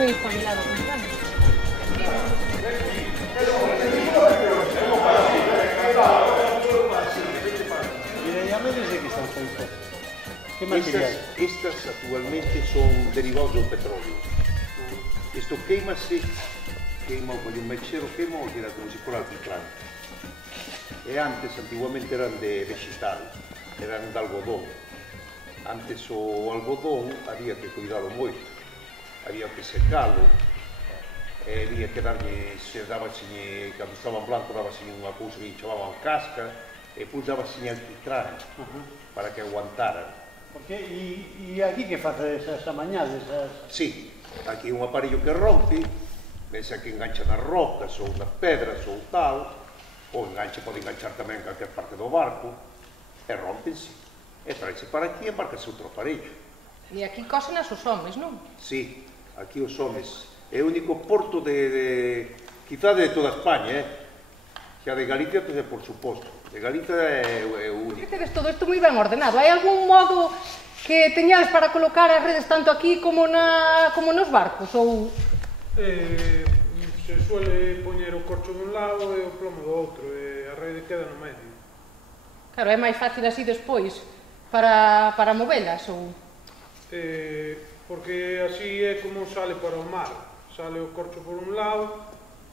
moi espabilado con Fran. Mira, a menos de que están feitas. Que material? Estas actualmente son derivados do petróleo. Isto queimase, queima o mechero, queima o que era como se fora alquitrán. E antes, antiguamente, eran de vegetal, eran de algodón. Antes o algodón había que cuidalo moito, había que secalo, había que darlle, se daba así, cando estaban blanco, daba así unha cousa que chamaban casca, e pois daba así alquitrán, para que aguantaran. E aquí que faces esas amañades? Sí, aquí un aparello que rompe, pensa que engancha nas rocas ou nas pedras ou tal, ou engancha, pode enganchar tamén en calquer parte do barco, e rompense. E traese para aquí e embarcase outro aparello. E aquí cosen os homes, non? Sí, aquí os homes. É o único porto quizá de toda España, xa de Galicia, por suposto. De Galicia é o único. Que tedes todo isto moi ben ordenado. Hai algún modo que teñades para colocar as redes tanto aquí como nos barcos? Ou... Se suele poñer o corcho dun lado e o plomo do outro, e a rede queda no medio. Claro, é máis fácil así despois para movelas, ou... Porque así é como sale para o mar. Sale o corcho por un lado,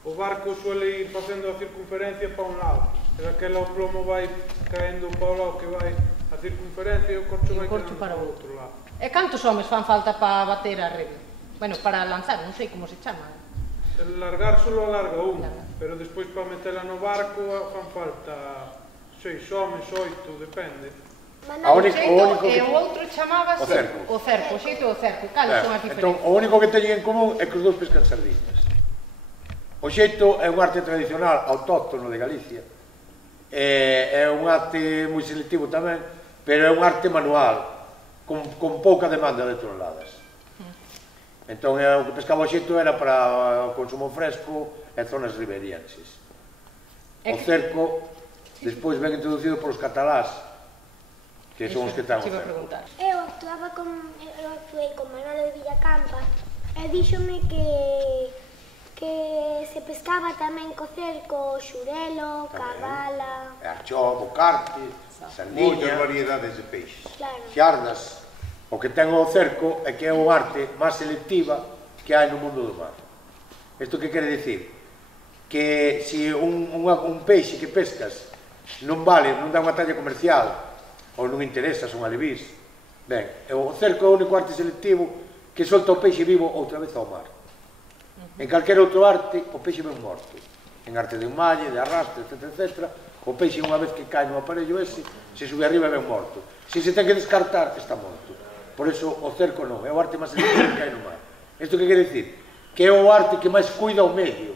o barco suele ir facendo a circunferencia para un lado, e daquela o plomo vai caendo para o lado que vai a circunferencia e o corcho vai caendo para o outro lado. E cantos homes fan falta para bater a rede? Bueno, para lanzar, non sei como se chama. El largar solo alarga un, pero despois para metela no barco fan falta 6 homes, 8, depende. E o outro chamábase... O cerco, o xeito do cerco. Cales son as diferencias? Entón, o único que teñen en común é que os dous pescan sardiñas. O xeito é un arte tradicional autóctono de Galicia. É un arte moi selectivo tamén, pero é un arte manual, con pouca demanda de toneladas. Entón, o que pescaba o xeito era para o consumo fresco e zonas riberienses. O cerco, despois ben introducido polos catalás, que son os que ten o cerco. Eu actuei con Manolo de Villacampa e díxome que se pescaba tamén co cerco xurelo, cabala... Archobo, carte, sardiña... Moitas variedades de peixes. Xardas. O que ten o cerco é que é o arte máis selectiva que hai no mundo do mar. Isto que quere dicir? Que se un peixe que pescas non vale, non dá unha talla comercial, ou non interesa, son alevís, ben, o cerco é o único arte selectivo que solta o peixe vivo outra vez ao mar. En calquer outro arte, o peixe ven morto. En arte de enmalle, de arrastre, etc. O peixe, unha vez que cae no aparello ese, se sube arriba ven morto. Se se ten que descartar, está morto. Por iso, o cerco non, é o arte máis selectivo que hai no mar. Isto que quere dicir? Que é o arte que máis cuida o medio.